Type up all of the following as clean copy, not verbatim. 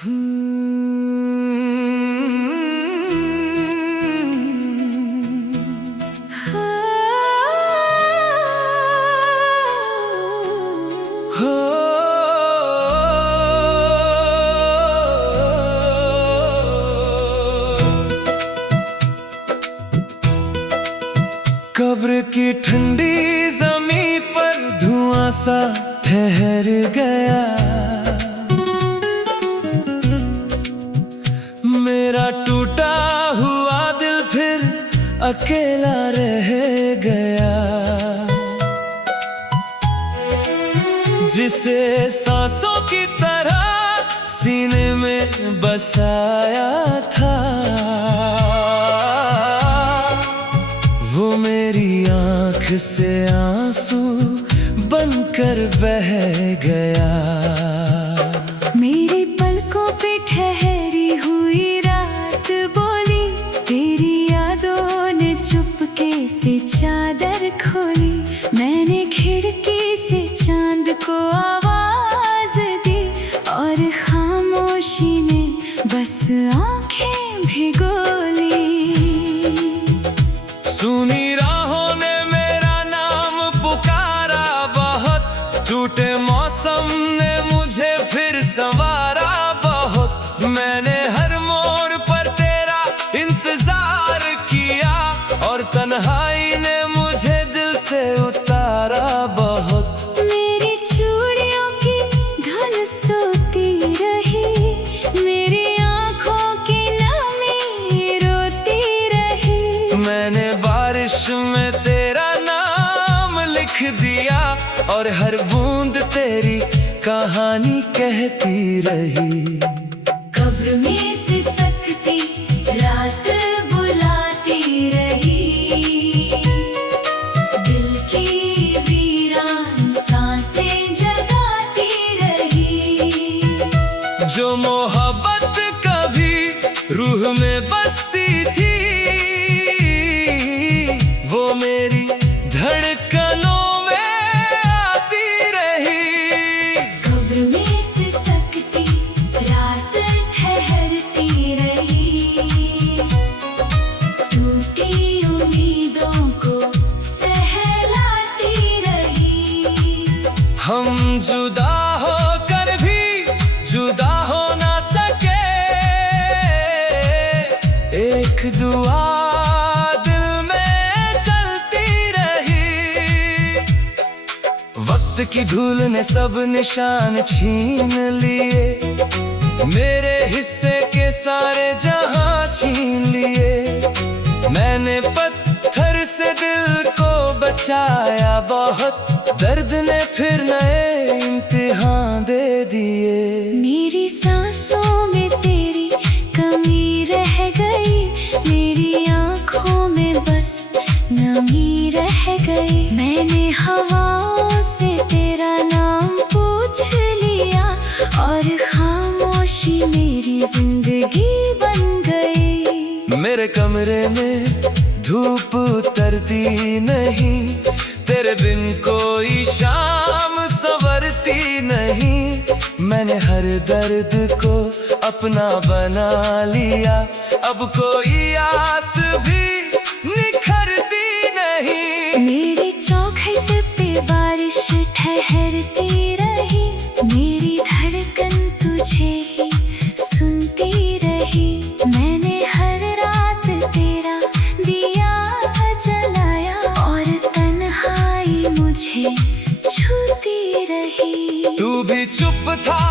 कब्र की ठंडी जमीन पर धुआं सा ठहर गया। मेरा टूटा हुआ दिल फिर अकेला रह गया। जिसे सांसों की तरह सीने में बसाया था, वो मेरी आँख से आंसू बनकर बह गया। मेरी पलकों पे ठहरी हुई रात बोली, तेरी यादों ने चुपके से चादर खोली। मैंने खिड़की से चांद को आवाज दी, और खामोशी ने बस आंखें भिगोली। सुनी राहों ने मेरा नाम पुकारा बहुत, टूटे मौसम ने मुझे फिर संवारा बहुत। मैंने हर मोड़ पर तेरा इंतजार किया, और तन्हाई ने मुझे दिल से उतारा बहुत। मेरी चूड़ियों की धुन सोती रही, मेरी आँखों की नमी रोती रही। मैंने बारिश में तेरा नाम लिख दिया, और हर बूंद तेरी कहानी कहती रही। कब्र में सिसकती रात बुलाती रही, दिल की वीरान सांसें जगाती रही। जो मोहब्बत कभी रूह में बसती थी, वो मेरी धड़कनों में आती रही। कब्र में सिसकती रात ठहरती रही, टूटी उम्मीदों को सहलाती रही। हम जुदा होकर भी जुदा हो ना सके, एक दुआ दिल में चलती रही। वक्त की धूल ने सब निशान छीन लिए, मेरे हिस्से के सारे जहां छीन लिए। मैंने पत्थर से दिल को बचाया बहुत, दर्द ने फिर नए इम्तिहान दे दिए। मेरी सांसों में तेरी कमी रह गई, मेरी आँखों में बस नमी रह गई। मैंने हवाओं से तेरा नाम पूछ लिया, और खामोशी मेरी जिंदगी बन गई। मेरे कमरे में धूप उतरती नहीं, तेरे बिन कोई शाम संवरती नहीं। मैंने हर दर्द को अपना बना लिया, अब कोई आस भी निखरती नहीं। मेरी चौखट पे बारिश ठहरती रही, मेरी धड़कन तुझे ही सुनती रही। मैंने हर रात तेरा दिया जलाया, और तन्हाई मुझे छूती रही। तू भी चुप था,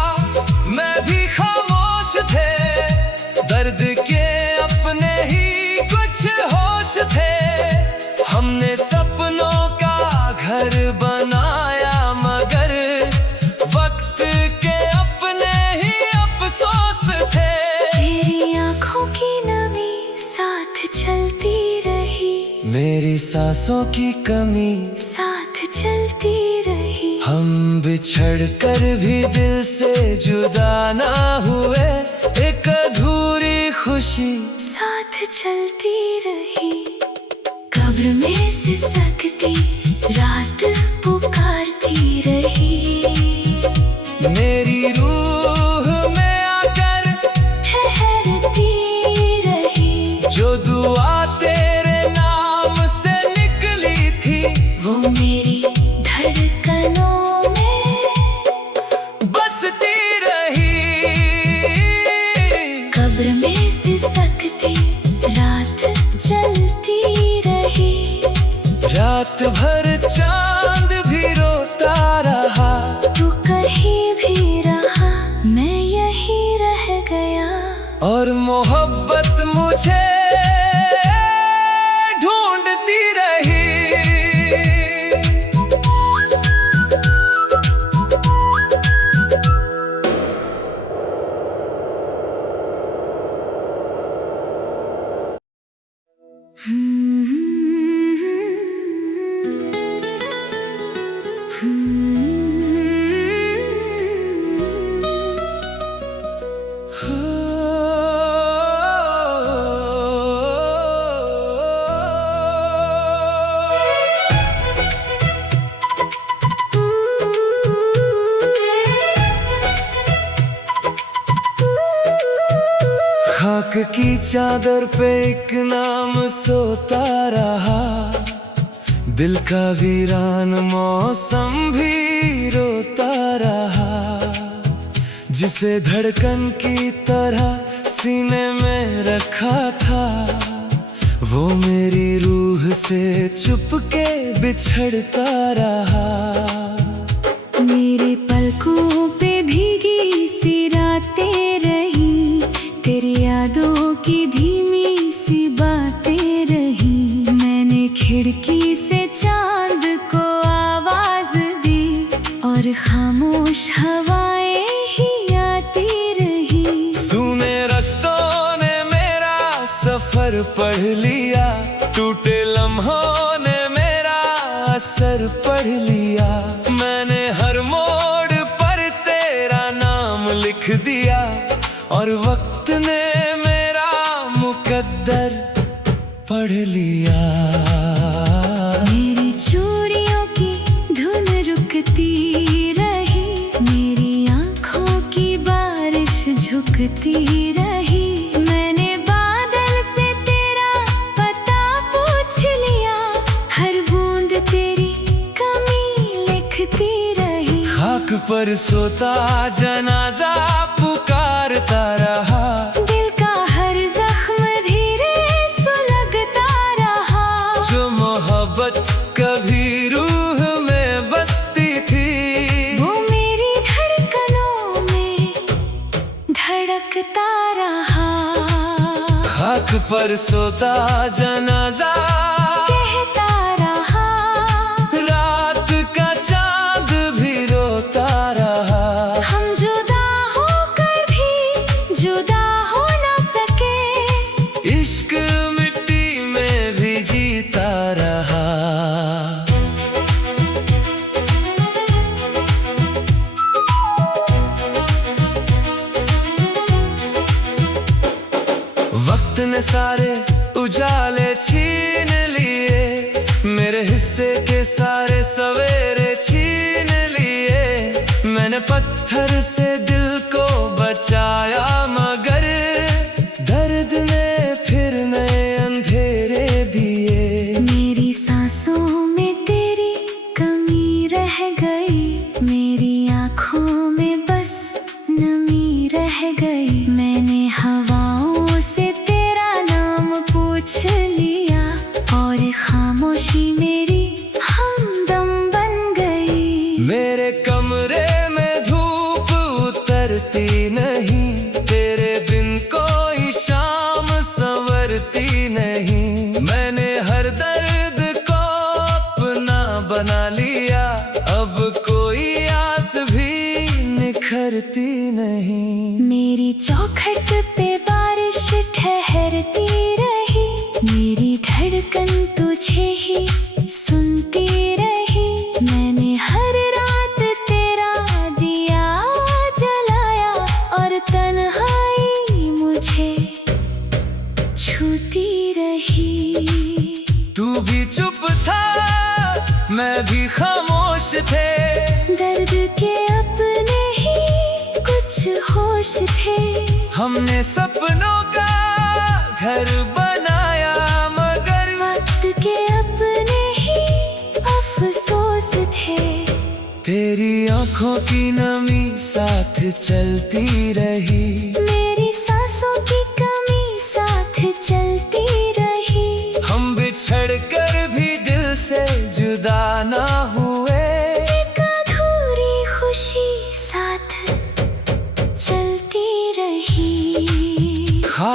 मैं भी खामोश थे, दर्द के अपने ही कुछ होश थे। हमने सपनों का घर बनाया, मगर वक्त के अपने ही अफसोस थे। तेरी आँखों की नमी साथ चलती रही, मेरी सांसों की कमी साथ चलती रही। हम बिछड़ कर भी दिल से जुदा ना हुए, एक अधूरी खुशी साथ चलती रही। कब्र में सिसकती रात पुकारती रही, मेरी रूह में आकर और मोहब्बत मुझे ढूंढती रही। खाक की चादर पे एक नाम सोता रहा, दिल का वीरान मौसम भी रोता रहा। जिसे धड़कन की तरह सीने में रखा था, वो मेरी रूह से चुपके बिछड़ता रहा। मेरे पलकों पे भीगी सी रातें रही, तेरी यादों की धीमी सी बातें रही। मैंने खिड़की से चांद को आवाज दी, और खामोश हवाएं ही आती रही। सूने रस्तों ने मेरा सफर पढ़ लिया, टूटे लम्हों ने मेरा असर पढ़ लिया। मैंने हर मोड़ पर तेरा नाम लिख दिया, और वक्त ने मेरा मुकद्दर पढ़ लिया। मेरी चूड़ियों की धुन रुकती रही, मेरी आँखों की बारिश झुकती रही। मैंने बादल से तेरा पता पूछ लिया, हर बूंद तेरी कमी लिखती रही। खाक पर सोता जनाजा पुकारता रहा, दिल का हर जख्म धीरे सुलगता रहा। जो मोहब्बत कभी रूह में बसती थी, वो मेरी धड़कनों में धड़कता रहा। खाक पर सोता जनाजा कहता रहा, रात का चांद भी रोता रहा। हम जुदा होकर भी जुदा हो ना सके, इश्क मिट्टी में भी जीता रहा। वक्त ने सारे उजाले छीन लिए, मेरे हिस्से के सारे सवेरे छीन लिए। मैंने पत्थर से दिल को बचाया, मगर दर्द ने फिर नए अंधेरे दिए। मेरी सांसों में तेरी कमी रह गई, मेरी आँखों में बस नमी रह गई। मैंने हवाओं से तेरा नाम पूछ लिया, और खामोशी मेरी हमदम बन गई। मेरे कमरे में धूप उतरती नहीं, तेरे बिन कोई शाम संवरती नहीं। मैंने हर दर्द को अपना बना लिया, अब कोई आस भी निखरती नहीं। मेरी चौखट पे बारिश ठहरती रही, मेरी धड़कन तुझे ही सुनती रही। मैंने हर रात तेरा दिया जलाया, और तन्हाई मुझे छूती रही। तू भी चुप था, मैं भी खामोश थे, दर्द के अपने ही कुछ होश थे। हमने सपनों का घर बनाया, मगर वक्त के अपने ही अफसोस थे। तेरी आंखों की नमी साथ चलती रही, मेरी सांसों की कमी साथ चलती रही। हम बिछड़ कर भी दिल से जुदा ना हुए, एक अधूरी खुशी साथ चलती रही।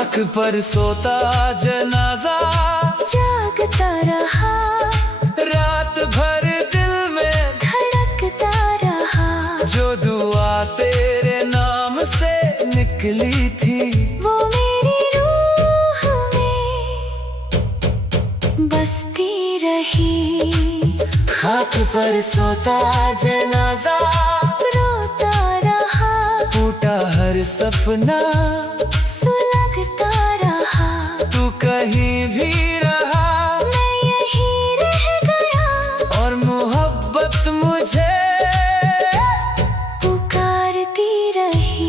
खाक पर सोता जनाजा जागता रहा, रात भर दिल में धड़कता रहा। जो दुआ तेरे नाम से निकली थी वो मेरी रूह में बसती रही। खाक पर सोता जनाजा रोता रहा, टूटा हर सपना सुलगता रहा। तू कहीं भी रहा मैं यहीं रह गया और मोहब्बत मुझे पुकारती रही।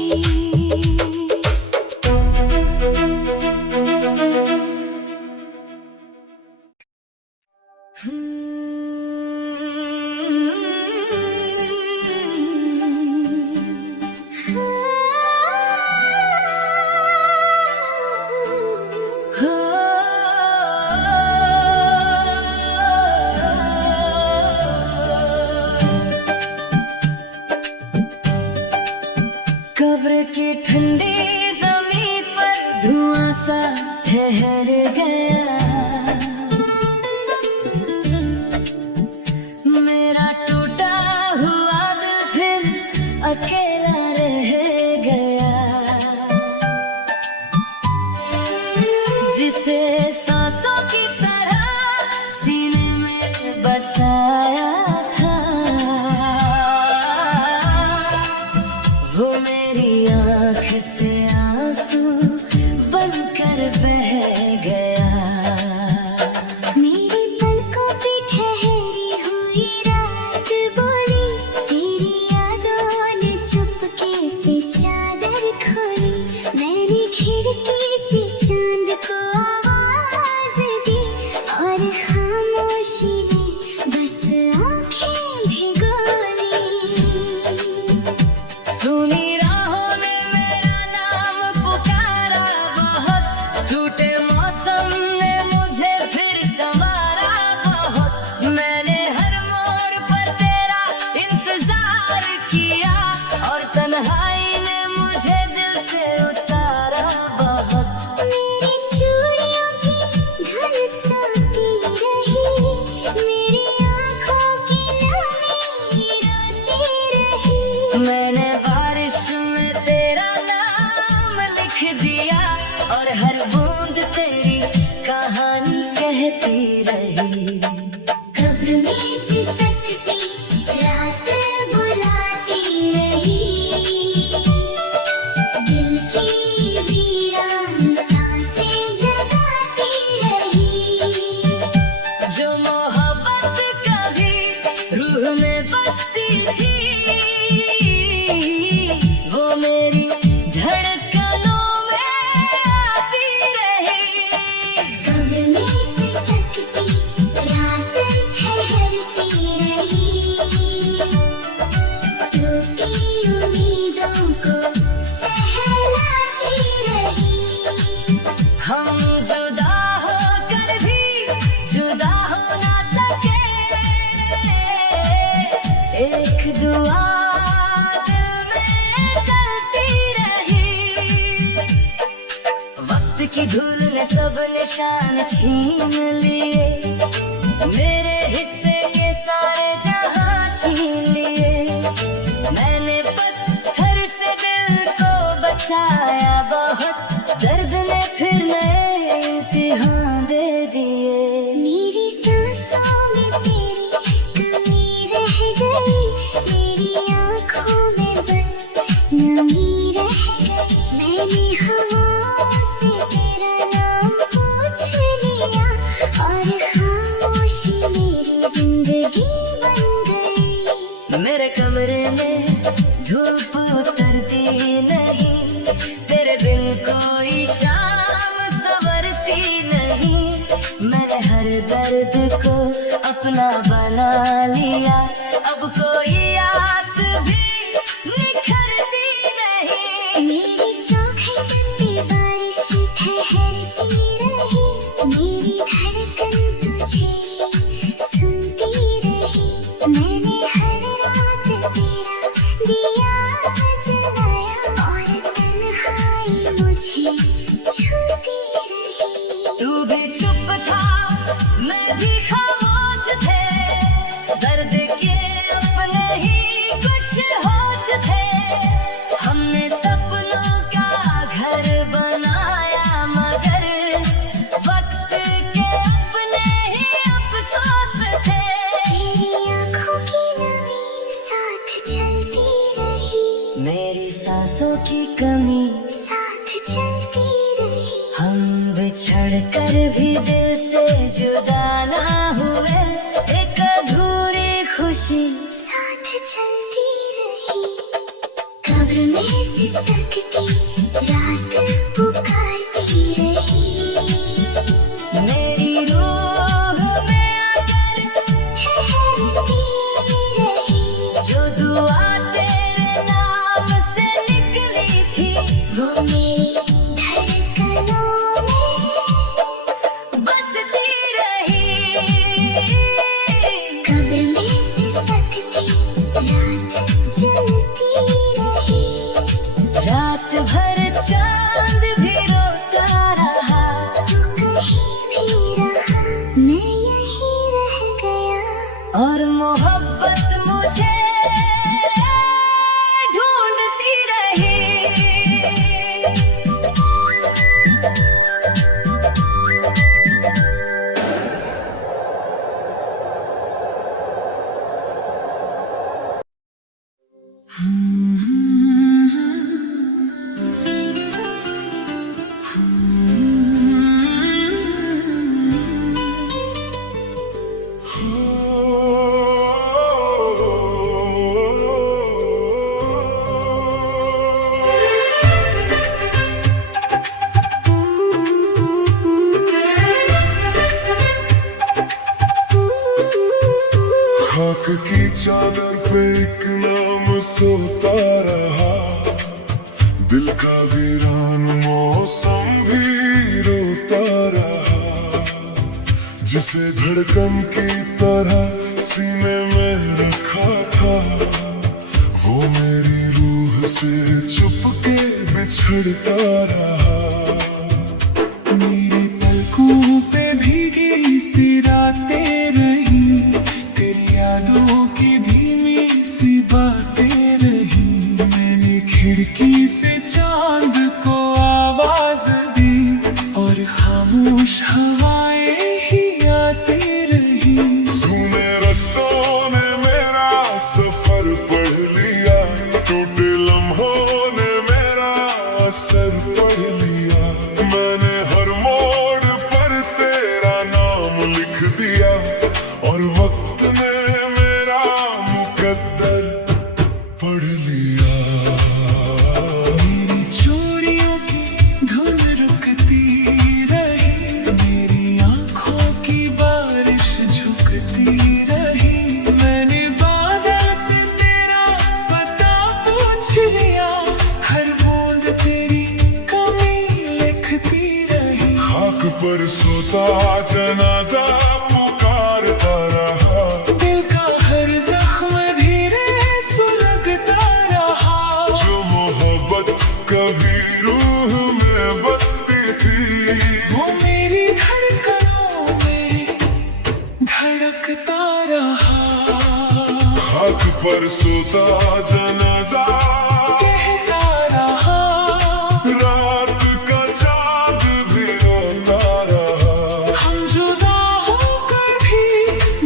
कब्र की ठंडी जमीन पर धुआं सा ठहर गया। मेरा टूटा हुआ दिल फिर अकेला रह गया। जिसे सांसों की तरह सीने में बसाया था, वो मेरी आँख से आंसू बनकर बह गया। मेरी पलकों पे ठहरी हुई रात बोली, तेरी यादों ने चुपके से चादर खोली। मैंने खिड़की से चांद को आवाज दी और खामोशी में बस आंखें भिगोली। सुनी राहों ने मेरा नाम पुकारा बहुत, झूठे मौसम ने मुझे फिर संवारा बहुत। मैंने हर मोड़ पर तेरा इंतजार किया और तन्हाई ने मुझे दिल से उतारा बहुत। मेरी चूड़ियों की धन सोती रही, मेरी आँखों की नमी रोती रही। मैंने बारिश में तेरा नाम लिख दिया और हर बूंद तेरी कहानी कहती रही। कब्र में सिसकती रात बुलाती रही, दिल की वीरान सांसें जगाती रही। जो मोहब्बत कभी रूह में बसती थी, वो मेरी धड़कनों में आती रही। कब्र में सिसकती रात ठहरती रही, टूटी उम्मीदों को सहलाती रही। हम जुदा होकर भी जुदा हो ना सके, एक दुआ दिल में चलती रही। वक्त की धूल ने सब निशान छीन लिए, मेरे हिस्से के सारे जहां छीन लिए। मैंने पत्थर से दिल को बचाया बहुत, दर्द ने फिर नए इम्तिहान दे दिए। मेरी सांसों में तेरी कमी रह गई, मेरी आँखों में बस नमी रह गई। मैंने हवाओं से तेरा नाम पूछ लिया और खामोशी मेरी जिंदगी बन गई। मेरे कमरे में धूप उतरती नहीं, तेरे बिन कोई शाम संवरती नहीं। मैंने हर दर्द को अपना बना लिया, अब कोई आस भी निखरती नहीं। मेरी चौखट पे बारिश ठहरती रही, मेरी धड़कन तुझे सुनती रही। मैंने हर रात तेरा दिया जलाया और तन्हाई मुझे छू भी दिल से जुदा ना हुए, एक अधूरी खुशी साथ चलती रही। कब्र में सिसकती रात पुकारती रही। मेरी रूह में अगर ठहरती रही। जो दुआ तेरे नाम से निकली थी, वो मेरी धड़कनों में बसती रही। कब्र में सिसकती रात जलती रही। रात भर चांद भी रोता रहा, तू कहीं भी रहा, मैं यहीं रह गया। और मोहब्बत मुझे ढूंढती रही। खाक की चादर पे एक नाम सोता रहा। दिल का वीरान मौसम भी रोता रहा। जिसे धड़कन की तरह सीने में रखा था, वो मेरी रूह से चुपके बिछड़ता रहा। मेरे पलकों पे भीगी सी रातें रही, तेरी यादों की धीमी सी बातें रही। मैंने खिड़की से चांद को आवाज दी, और खामोश हवाएं ही आती रही। सूने रस्तों ने मेरा सफर पढ़ लिया। टूटे लम्हों ने मेरा असर पढ़ लिया। मैंने हर मोड़ पर तेरा नाम लिख दिया, और वक्त ने मेरा मुकद्दर पढ़ लिया। मेरी चोरियों की धुन रुकती रही, मेरी आंखों की बारिश झुकती रही। मैंने बादल से तेरा पता पूछ लिया, हर बूंद तेरी कमी लिखती रही। खाक पर सोता जनाजा पुकारता रहा। दिल का हर जख्म धीरे सुलगता रहा। जो मोहब्बत कभी रूह में बसती थी, वो मेरी धड़कनों में धड़कता रहा। खाक पर सोता जनाजा कहता रहा, रात का चांद भी रोता रहा। हम जुदा होकर भी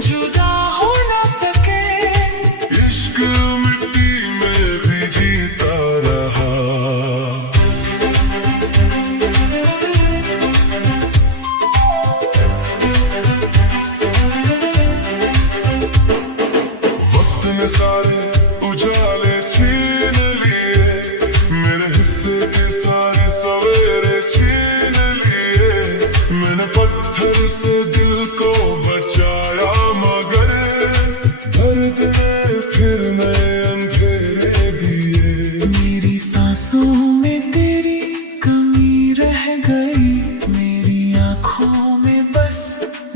जुदा हो न सके। इश्क मिट्टी में भी जीता रहा। वक्त ने सारे उजाले छीन लिए, मेरे हिस्से के सारे सवेरे छीन लिए। मैंने पत्थर से दिल को बचाया, मगर दर्द ने फिर नए अंधेरे दिए। मेरी सांसों में तेरी कमी रह गई, मेरी आंखों में बस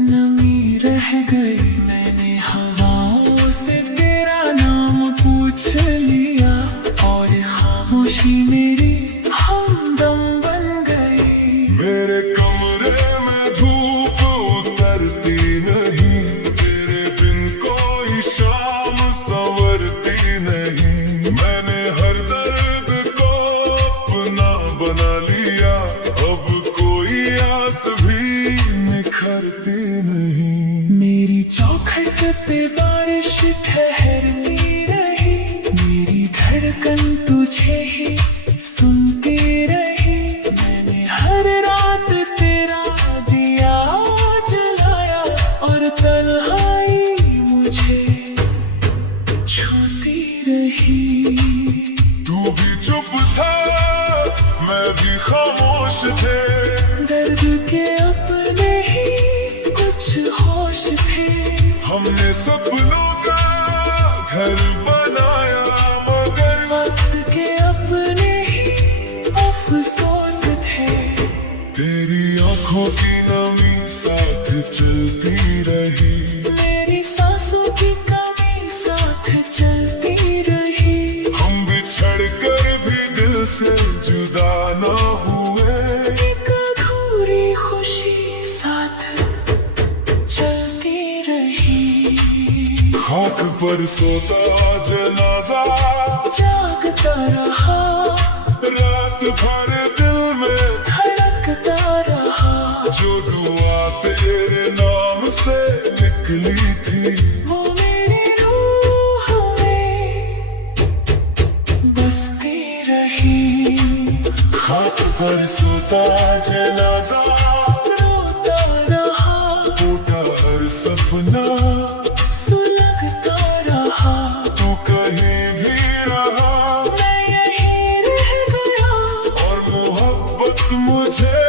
नमी रह गई। मैंने हवाओं से तेरा नाम पूछ लिया, और खामोशी मेरी हमदम बन गई। मेरे कमरे में धूप उतरती नहीं, तेरे बिन कोई शाम संवरती नहीं। मैंने हर दर्द को अपना बना लिया, अब कोई आस भी निखरती नहीं। मेरी चौखट पे बारिश ठहरती रही, मेरी धड़कन तुझे ही सुनती रही। मैंने हर रात तेरा दिया हमने सपनों का घर बनाया, मगर वक्त के अपने ही अफसोस थे। तेरी आंखों की नमी साथ चलती रही, मेरी सांसों की कमी साथ चलती रही। हम बिछड़ कर भी दिल से जुदा ना हुए, एक अधूरी खुशी साथ चलती रही। खाक पर सोता जनाजा जागता रहा, रात भर दिल में, धड़कता रहा। जो दुआ तेरे नाम से निकली थी, वो मेरी रूह में बसती रही। खाक पर सोता जनाजा, रोता रहा, टूटा हर सपना, सुलगता रहा। तू कहीं भी रहा मैं यहीं रह गया, और मोहब्बत मुझे